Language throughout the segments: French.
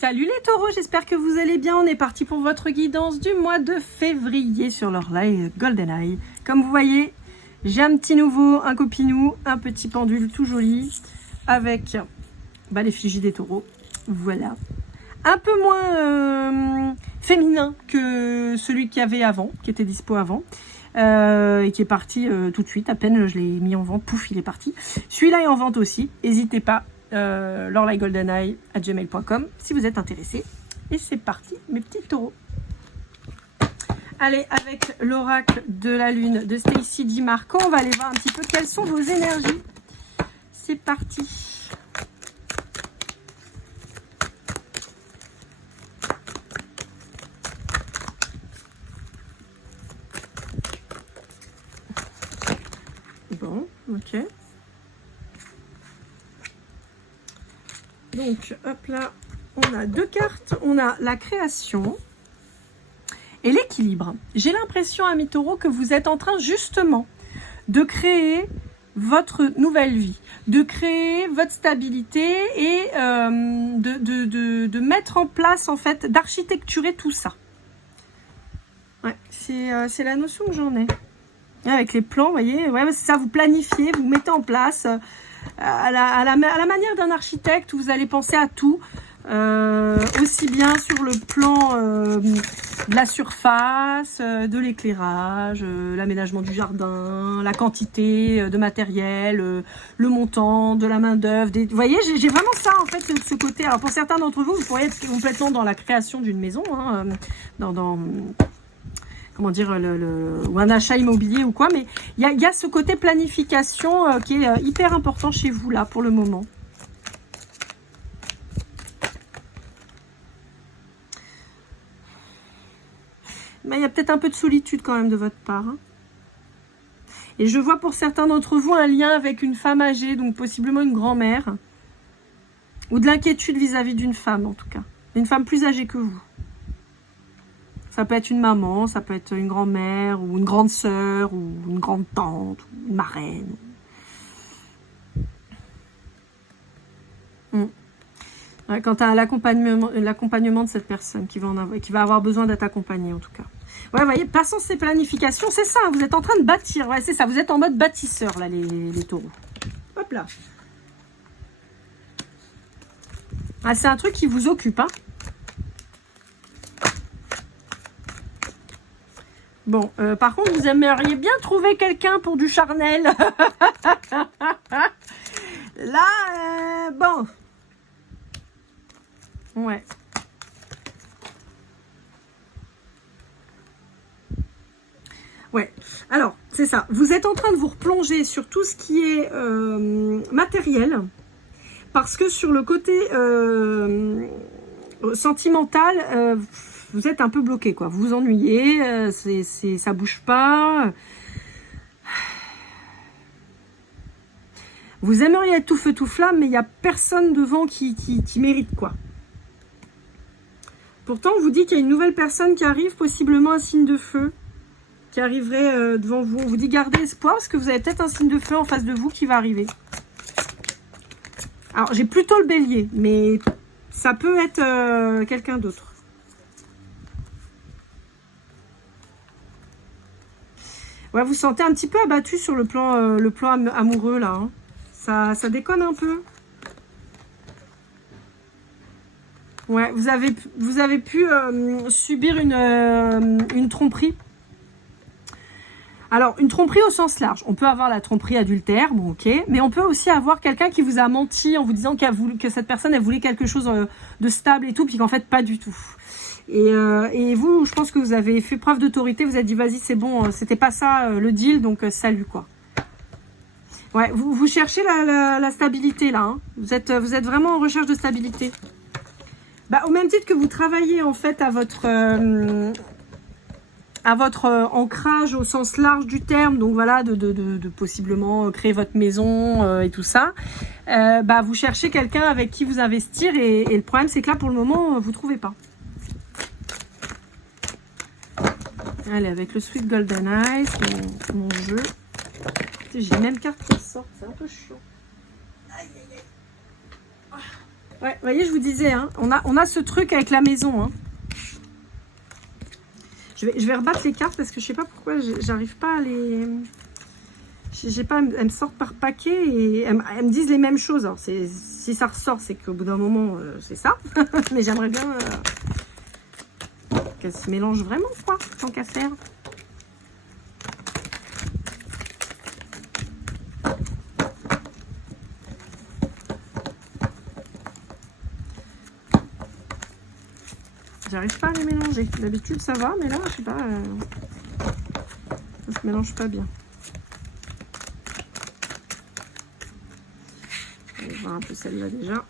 Salut les taureaux, j'espère que vous allez bien. On est parti pour votre guidance du mois de février sur l'Orlaï GoldenEye. Comme vous voyez, j'ai un petit nouveau, un copinou, un petit pendule tout joli avec l'effigie des taureaux. Voilà. Un peu moins féminin que celui qu'il y avait avant, qui était dispo avant. Et qui est parti tout de suite. À peine je l'ai mis en vente, pouf, il est parti. Celui-là est en vente aussi. N'hésitez pas. lorlaïgoldeneye@gmail.com si vous êtes intéressé. Et c'est parti, mes petits taureaux. Allez, avec l'oracle de la lune de Stacy Di Marco, on va aller voir un petit peu quelles sont vos énergies. C'est parti. Bon, ok. Donc, hop là, on a deux cartes. On a la création et l'équilibre. J'ai l'impression, amis taureaux, que vous êtes en train justement de créer votre nouvelle vie, de créer votre stabilité et de mettre en place, en fait, d'architecturer tout ça. Ouais, c'est la notion que j'en ai. Avec les plans, vous voyez, ouais, c'est ça, vous planifiez, vous mettez en place à la manière d'un architecte où vous allez penser à tout, aussi bien sur le plan de la surface, de l'éclairage, l'aménagement du jardin, la quantité de matériel, le montant, de la main d'œuvre. Vous voyez, j'ai vraiment ça en fait de ce côté. Alors pour certains d'entre vous, vous pourriez être complètement dans la création d'une maison, hein, comment dire, ou un achat immobilier ou quoi, mais il y a ce côté planification qui est hyper important chez vous là pour le moment. Mais il y a peut-être un peu de solitude quand même de votre part. Hein. Et je vois pour certains d'entre vous un lien avec une femme âgée, donc possiblement une grand-mère, ou de l'inquiétude vis-à-vis d'une femme en tout cas, une femme plus âgée que vous. Ça peut être une maman, ça peut être une grand-mère, ou une grande sœur, ou une grande tante, ou une marraine. Ouais, quand tu as l'accompagnement de cette personne qui va avoir besoin d'être accompagnée en tout cas. Ouais, vous voyez, passant ces planifications, c'est ça, vous êtes en train de bâtir. Ouais, c'est ça, vous êtes en mode bâtisseur là, les taureaux. Hop là. Ah, c'est un truc qui vous occupe, hein. Bon, par contre, vous aimeriez bien trouver quelqu'un pour du charnel. Là, bon. Ouais. Ouais. Alors, c'est ça. Vous êtes en train de vous replonger sur tout ce qui est matériel. Parce que sur le côté sentimental, vous êtes un peu bloqué, quoi. Vous vous ennuyez, ça bouge pas. Vous aimeriez être tout feu tout flamme, mais il n'y a personne devant qui mérite, quoi. Pourtant, on vous dit qu'il y a une nouvelle personne qui arrive, possiblement un signe de feu, qui arriverait devant vous. On vous dit gardez espoir, parce que vous avez peut-être un signe de feu en face de vous qui va arriver. Alors, j'ai plutôt le bélier, mais ça peut être quelqu'un d'autre. Ouais, vous sentez un petit peu abattu sur le plan amoureux, là. Hein. Ça déconne un peu. Ouais, vous avez pu subir une tromperie. Alors, une tromperie au sens large. On peut avoir la tromperie adultère, bon ok, mais on peut aussi avoir quelqu'un qui vous a menti en vous disant que cette personne, elle voulait quelque chose de stable et tout, puis qu'en fait, pas du tout. Et vous, je pense que vous avez fait preuve d'autorité, vous avez dit, vas-y, c'est bon, c'était pas ça le deal, donc salut, quoi. Ouais, vous cherchez la stabilité, là. Hein. Vous êtes vraiment en recherche de stabilité. Bah, au même titre que vous travaillez, en fait, à votre ancrage au sens large du terme, donc voilà, de possiblement créer votre maison et tout ça, bah, vous cherchez quelqu'un avec qui vous investir et le problème, c'est que là, pour le moment, vous ne trouvez pas. Allez, avec le Sweet GoldenEye, c'est mon jeu. J'ai les mêmes cartes qui sortent, c'est un peu chaud. Aïe, aïe, aïe. Ouais, vous voyez, je vous disais, hein, on a ce truc avec la maison. Hein. Je vais rebattre les cartes parce que je sais pas pourquoi j'arrive pas à les... J'ai pas, elles me sortent par paquet et elles me disent les mêmes choses. Alors, si ça ressort, c'est qu'au bout d'un moment, c'est ça. Mais j'aimerais bien qu'elles se mélangent vraiment, quoi, tant qu'à faire. J'arrive pas à les mélanger. D'habitude, ça va, mais là, je sais pas, ça se mélange pas bien. On va voir un peu celle-là déjà.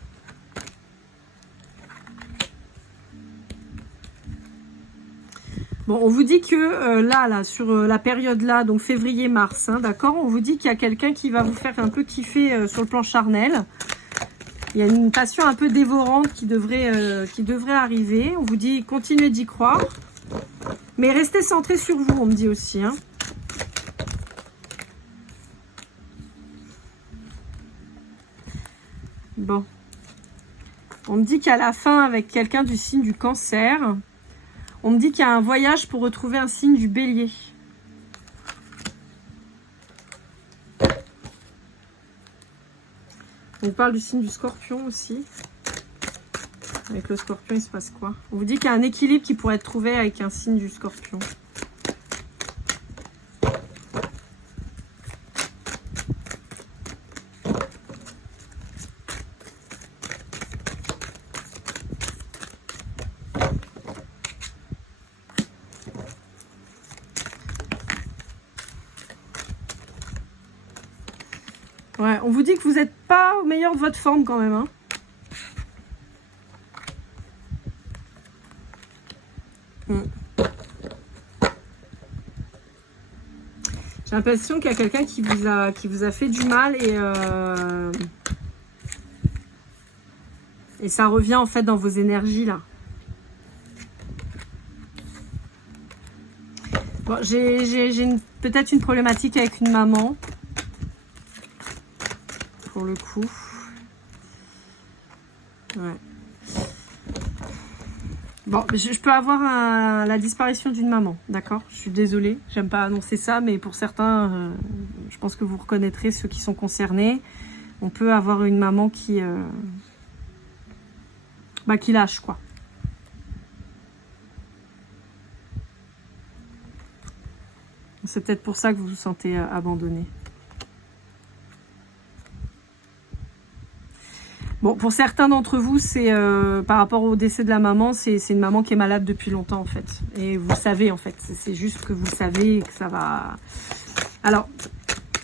Bon, on vous dit que là, sur la période là, donc février-mars, hein, d'accord, on vous dit qu'il y a quelqu'un qui va vous faire un peu kiffer sur le plan charnel. Il y a une passion un peu dévorante qui devrait arriver. On vous dit, continuez d'y croire. Mais restez centré sur vous, on me dit aussi. Hein. Bon. On me dit qu'à la fin, avec quelqu'un du signe du Cancer, on me dit qu'il y a un voyage pour retrouver un signe du Bélier. On parle du signe du Scorpion aussi. Avec le Scorpion, il se passe quoi? On vous dit qu'il y a un équilibre qui pourrait être trouvé avec un signe du Scorpion. Ouais, on vous dit que vous n'êtes pas au meilleur de votre forme quand même. Hein. J'ai l'impression qu'il y a quelqu'un qui vous a fait du mal et ça revient en fait dans vos énergies là. Bon, j'ai peut-être une problématique avec une maman. Pour le coup. Ouais. Bon, je peux avoir la disparition d'une maman, d'accord? Je suis désolée, j'aime pas annoncer ça, mais pour certains, je pense que vous reconnaîtrez ceux qui sont concernés. On peut avoir une maman qui lâche, quoi. C'est peut-être pour ça que vous vous sentez abandonné. Bon, pour certains d'entre vous, c'est par rapport au décès de la maman, c'est une maman qui est malade depuis longtemps en fait. Et vous le savez en fait, c'est juste que vous le savez et que ça va... Alors,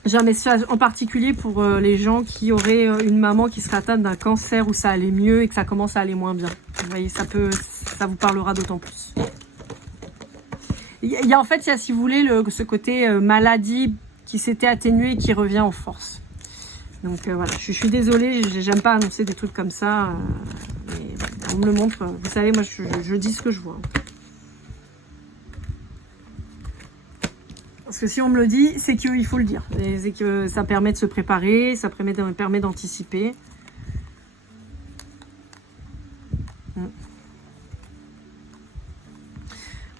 j'ai un message en particulier pour les gens qui auraient une maman qui serait atteinte d'un cancer où ça allait mieux et que ça commence à aller moins bien. Vous voyez, ça vous parlera d'autant plus. Il y a en fait, si vous voulez, ce côté maladie qui s'était atténué et qui revient en force. Donc voilà, je suis désolée, j'aime pas annoncer des trucs comme ça, mais on me le montre. Vous savez, moi je dis ce que je vois. Parce que si on me le dit, c'est qu'il faut le dire. C'est que ça permet de se préparer, ça permet d'anticiper.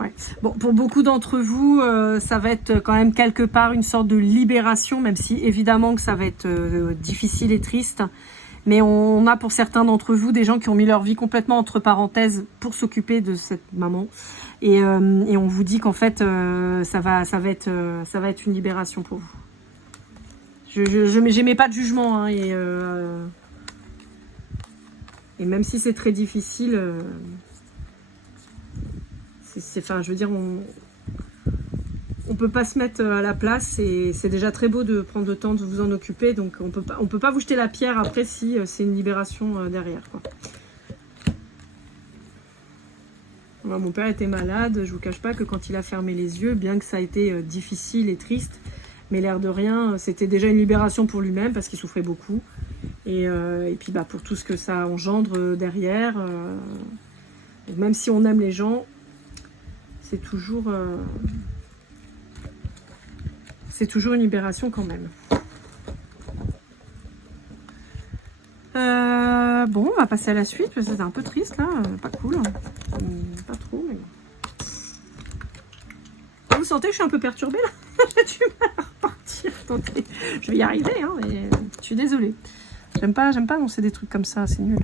Ouais. Bon, pour beaucoup d'entre vous, ça va être quand même quelque part une sorte de libération, même si évidemment que ça va être difficile et triste. Mais on a pour certains d'entre vous des gens qui ont mis leur vie complètement entre parenthèses pour s'occuper de cette maman. Et on vous dit qu'en fait, ça va être une libération pour vous. Je mets pas de jugement, hein, et même si c'est très difficile. Enfin, je veux dire, on peut pas se mettre à la place et c'est déjà très beau de prendre le temps de vous en occuper. Donc, on peut pas vous jeter la pierre après si c'est une libération derrière, quoi. Moi, mon père était malade. Je vous cache pas que quand il a fermé les yeux, bien que ça a été difficile et triste, mais l'air de rien, c'était déjà une libération pour lui-même parce qu'il souffrait beaucoup. Et puis, pour tout ce que ça engendre derrière. Donc, même si on aime les gens, c'est toujours une libération quand même. Bon, on va passer à la suite, parce que c'était un peu triste, là. Pas cool. Pas trop, mais... Vous sentez que je suis un peu perturbée, là? J'ai du mal à repartir. Attendez, je vais y arriver, hein, mais je suis désolée. J'aime pas annoncer des trucs comme ça, c'est nul.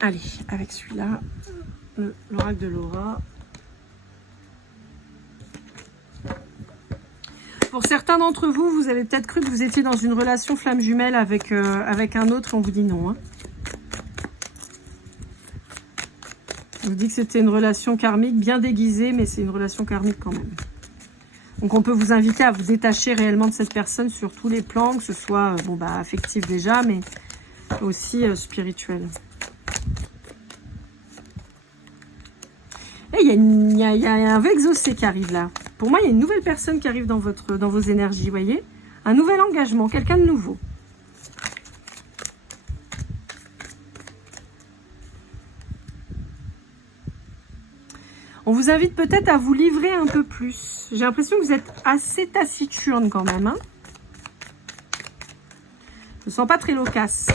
Allez, avec celui-là, l'oracle de Laura. Pour certains d'entre vous, vous avez peut-être cru que vous étiez dans une relation flamme jumelle avec un autre, on vous dit non. Hein. On vous dit que c'était une relation karmique bien déguisée, mais c'est une relation karmique quand même. Donc on peut vous inviter à vous détacher réellement de cette personne sur tous les plans, que ce soit affectif déjà, mais aussi spirituel. Et il y a un vœu exaucé qui arrive là. Pour moi, il y a une nouvelle personne qui arrive dans vos énergies, vous voyez? Un nouvel engagement, quelqu'un de nouveau. On vous invite peut-être à vous livrer un peu plus. J'ai l'impression que vous êtes assez taciturne quand même. Hein, je ne sens pas très loquace.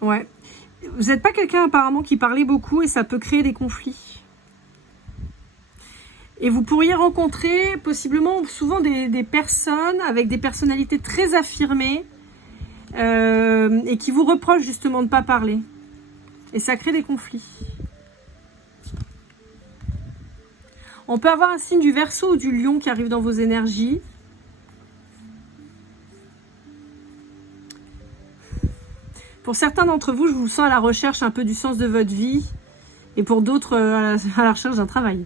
Ouais. Vous n'êtes pas quelqu'un apparemment qui parlait beaucoup et ça peut créer des conflits. Et vous pourriez rencontrer possiblement souvent des personnes avec des personnalités très affirmées et qui vous reprochent justement de ne pas parler. Et ça crée des conflits. On peut avoir un signe du Verseau ou du Lion qui arrive dans vos énergies. Pour certains d'entre vous, je vous sens à la recherche un peu du sens de votre vie. Et pour d'autres, à la recherche d'un travail.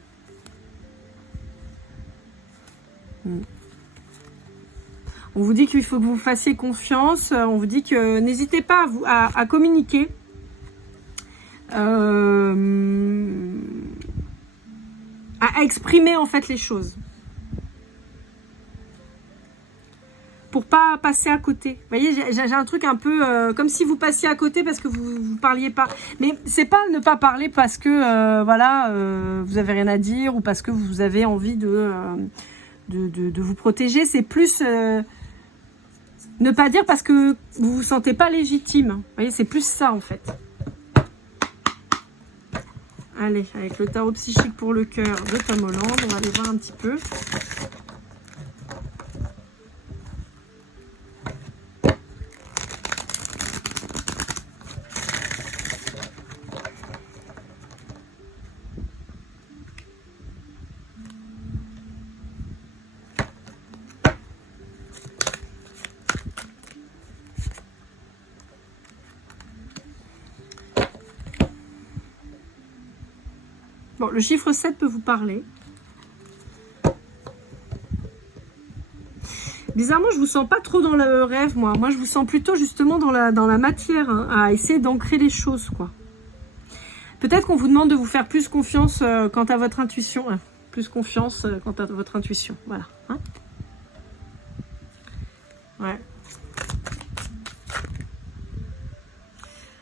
On vous dit qu'il faut que vous fassiez confiance. On vous dit que n'hésitez pas à communiquer. À exprimer en fait les choses. Pour pas passer à côté. Vous voyez, j'ai un truc un peu comme si vous passiez à côté parce que vous parliez pas. Mais c'est pas ne pas parler parce que vous avez rien à dire ou parce que vous avez envie de vous protéger. C'est plus ne pas dire parce que vous vous sentez pas légitime. Vous voyez, c'est plus ça en fait. Allez, avec le tarot psychique pour le cœur de Tom Holland, on va aller voir un petit peu. Bon, le chiffre 7 peut vous parler. Bizarrement, je vous sens pas trop dans le rêve, moi. Moi, je vous sens plutôt justement dans la matière, hein, à essayer d'ancrer les choses, quoi. Peut-être qu'on vous demande de vous faire plus confiance quant à votre intuition. Hein. Plus confiance quant à votre intuition. Voilà. Hein, ouais.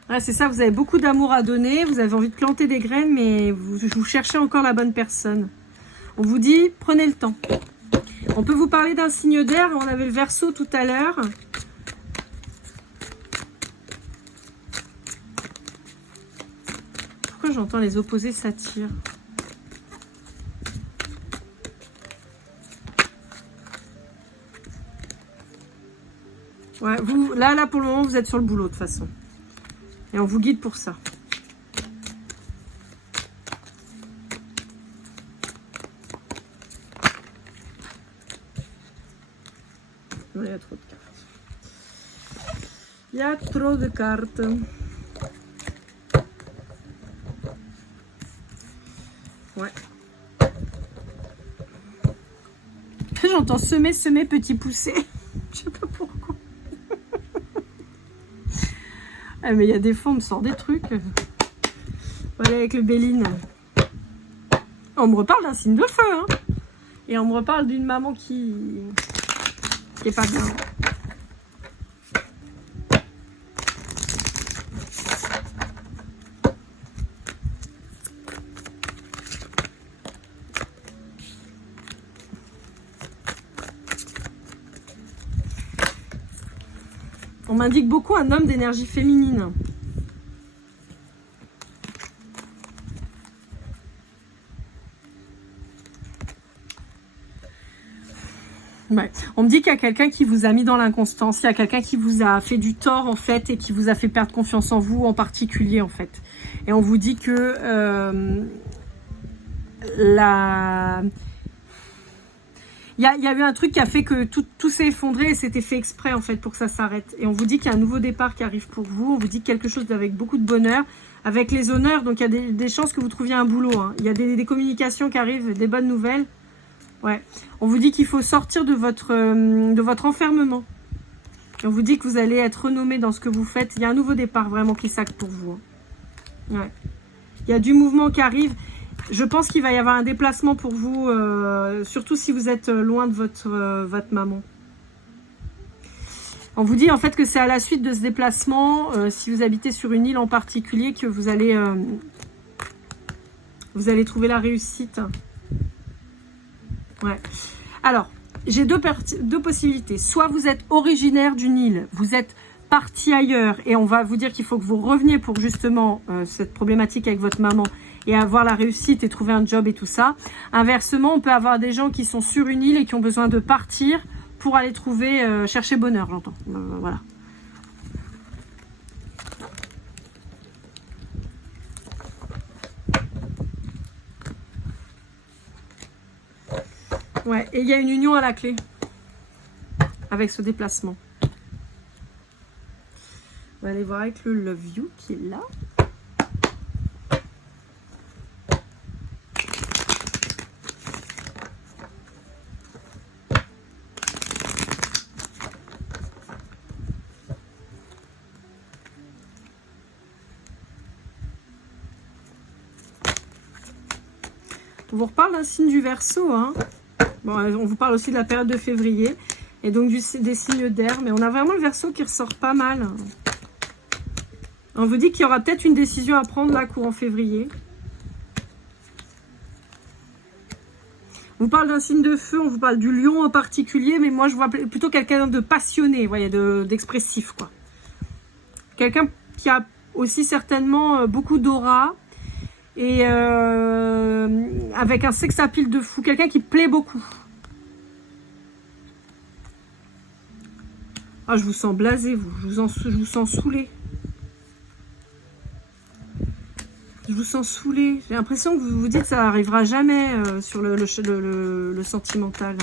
Ouais, c'est ça, vous avez beaucoup d'amour à donner, vous avez envie de planter des graines, mais vous cherchez encore la bonne personne. On vous dit, prenez le temps. On peut vous parler d'un signe d'air, on avait le Verseau tout à l'heure. Pourquoi j'entends les opposés s'attirent? Ouais, vous, là, pour le moment, vous êtes sur le boulot, de toute façon. Et on vous guide pour ça. Il y a trop de cartes. Il y a trop de cartes. Ouais. J'entends semer, petit poussé. Je sais pas pourquoi. Ah, mais il y a des fois, on me sort des trucs. Voilà, avec le Béline. On me reparle d'un signe de feu. Hein. Et on me reparle d'une maman qui qui est pas bien. On m'indique beaucoup un homme d'énergie féminine. Ouais. On me dit qu'il y a quelqu'un qui vous a mis dans l'inconstance, il y a quelqu'un qui vous a fait du tort en fait et qui vous a fait perdre confiance en vous en particulier en fait. Et on vous dit que il y a eu un truc qui a fait que tout s'est effondré et c'était fait exprès en fait pour que ça s'arrête. Et on vous dit qu'il y a un nouveau départ qui arrive pour vous, on vous dit quelque chose avec beaucoup de bonheur, avec les honneurs, donc il y a des chances que vous trouviez un boulot, hein. Il y a des communications qui arrivent, des bonnes nouvelles. Ouais, on vous dit qu'il faut sortir de votre enfermement. Et on vous dit que vous allez être renommé dans ce que vous faites. Il y a un nouveau départ vraiment qui s'acte pour vous. Ouais. Il y a du mouvement qui arrive. Je pense qu'il va y avoir un déplacement pour vous, surtout si vous êtes loin de votre maman. On vous dit en fait que c'est à la suite de ce déplacement, si vous habitez sur une île en particulier, que vous allez trouver la réussite. Ouais. Alors, j'ai deux possibilités. Soit vous êtes originaire d'une île, vous êtes parti ailleurs et on va vous dire qu'il faut que vous reveniez pour justement cette problématique avec votre maman et avoir la réussite et trouver un job et tout ça. Inversement, on peut avoir des gens qui sont sur une île et qui ont besoin de partir pour aller trouver, chercher bonheur, j'entends. Voilà. Ouais, et il y a une union à la clé avec ce déplacement. On va aller voir avec le Love You qui est là. On vous reparle d'un signe du Verseau, hein. Bon, on vous parle aussi de la période de février et donc des signes d'air, mais on a vraiment le Verseau qui ressort pas mal. On vous dit qu'il y aura peut-être une décision à prendre là, courant février. On vous parle d'un signe de feu, on vous parle du lion en particulier, mais moi je vois plutôt quelqu'un de passionné, vous voyez, d'expressif, quoi. Quelqu'un qui a aussi certainement beaucoup d'aura et avec un sex appeal de fou, quelqu'un qui plaît beaucoup. Ah, je vous sens blasé, vous. Je vous sens saoulé. Je vous sens saoulé. J'ai l'impression que vous vous dites que ça n'arrivera jamais sur le sentimental.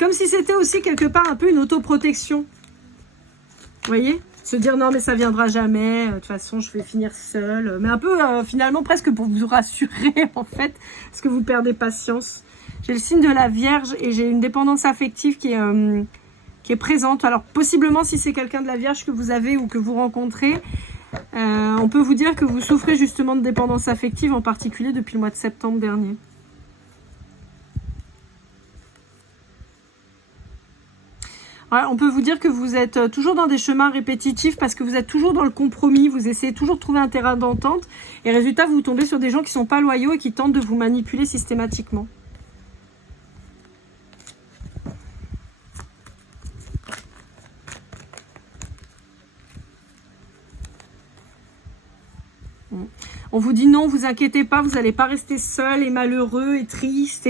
Comme si c'était aussi quelque part un peu une autoprotection. Vous voyez ? Se dire non mais ça viendra jamais, de toute façon je vais finir seule. Mais un peu finalement presque pour vous rassurer en fait, parce que vous perdez patience. J'ai le signe de la Vierge et j'ai une dépendance affective qui est présente. Alors possiblement si c'est quelqu'un de la Vierge que vous avez ou que vous rencontrez, on peut vous dire que vous souffrez justement de dépendance affective, en particulier depuis le mois de septembre dernier. Ouais, on peut vous dire que vous êtes toujours dans des chemins répétitifs parce que vous êtes toujours dans le compromis, vous essayez toujours de trouver un terrain d'entente et résultat vous tombez sur des gens qui ne sont pas loyaux et qui tentent de vous manipuler systématiquement. On vous dit non, vous inquiétez pas, vous n'allez pas rester seul et malheureux et triste.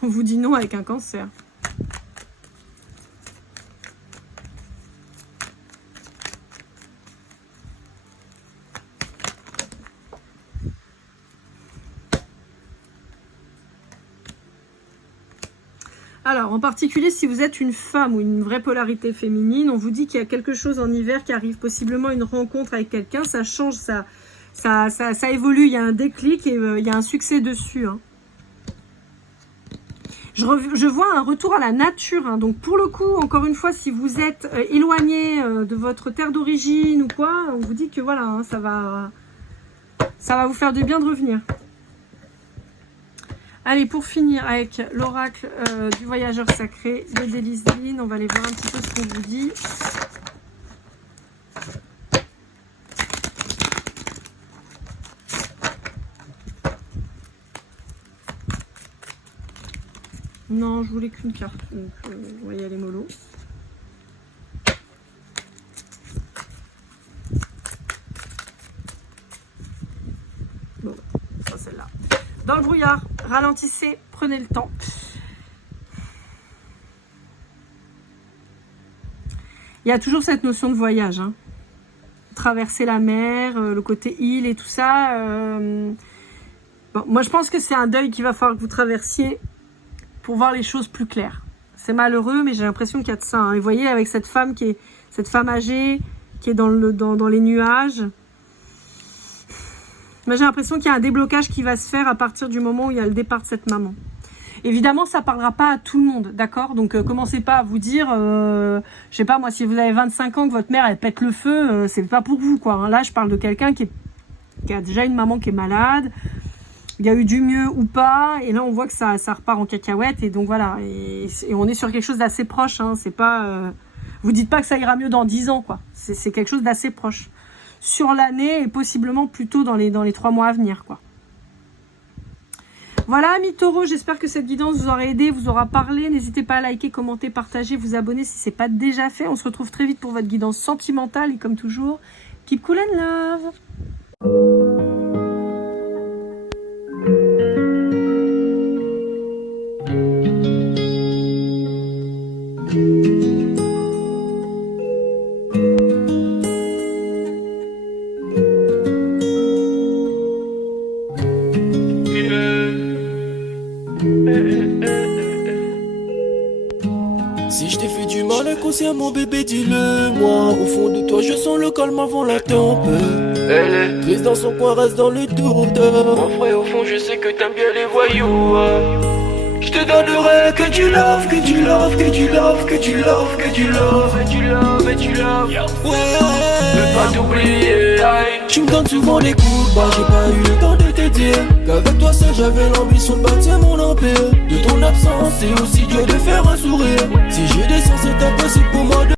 On vous dit non avec un cancer. Alors, en particulier, si vous êtes une femme ou une vraie polarité féminine, on vous dit qu'il y a quelque chose en hiver qui arrive, possiblement une rencontre avec quelqu'un, ça change, ça évolue, il y a un déclic et il y a un succès dessus, hein. Je vois un retour à la nature. Hein. Donc, pour le coup, encore une fois, si vous êtes éloigné de votre terre d'origine ou quoi, on vous dit que voilà, hein, ça va vous faire du bien de revenir. Allez, pour finir avec l'oracle du voyageur sacré de Délice Divine, on va aller voir un petit peu ce qu'on vous dit. Non, je voulais qu'une carte, donc on va y aller mollo. Bon, ça celle-là. Dans le brouillard, ralentissez, prenez le temps. Il y a toujours cette notion de voyage. Hein. Traverser la mer, le côté île et tout ça. Bon, moi, je pense que c'est un deuil qu'il va falloir que vous traversiez pour voir les choses plus claires. C'est malheureux, mais j'ai l'impression qu'il y a de ça. Hein. Et vous voyez, avec cette femme âgée, qui est dans les nuages. Moi, j'ai l'impression qu'il y a un déblocage qui va se faire à partir du moment où il y a le départ de cette maman. Évidemment, ça ne parlera pas à tout le monde, d'accord? Donc, commencez pas à vous dire, je sais pas, moi, si vous avez 25 ans, que votre mère, elle pète le feu, c'est pas pour vous, quoi. Hein. Là, je parle de quelqu'un qui a déjà une maman qui est malade. Il y a eu du mieux ou pas, et là on voit que ça repart en cacahuète, et donc voilà, et on est sur quelque chose d'assez proche, hein, c'est pas, vous dites pas que ça ira mieux dans 10 ans, quoi, c'est quelque chose d'assez proche, sur l'année, et possiblement plutôt dans les 3 mois à venir, quoi. Voilà, amis taureaux, j'espère que cette guidance vous aura aidé, vous aura parlé, n'hésitez pas à liker, commenter, partager, vous abonner si c'est pas déjà fait, on se retrouve très vite pour votre guidance sentimentale, et comme toujours, keep cool and love. Si je t'ai fait du mal inconsciemment bébé dis-le moi. Au fond de toi je sens le calme avant la tempête. Elle est triste dans son coin, reste dans le doute. Mon frère au fond je sais que t'aimes bien les voyous. Je te donnerai que du love, que du love, que du love, que du love, que du love, et du love, et du love. Ouais, ne pas t'oublier. Tu me donnes souvent les coups de barre, j'ai pas eu le temps de te dire qu'avec toi seul j'avais l'ambition de bâtir mon empire. De ton absence c'est aussi dur de faire un sourire. Si je descends c'est impossible pour moi de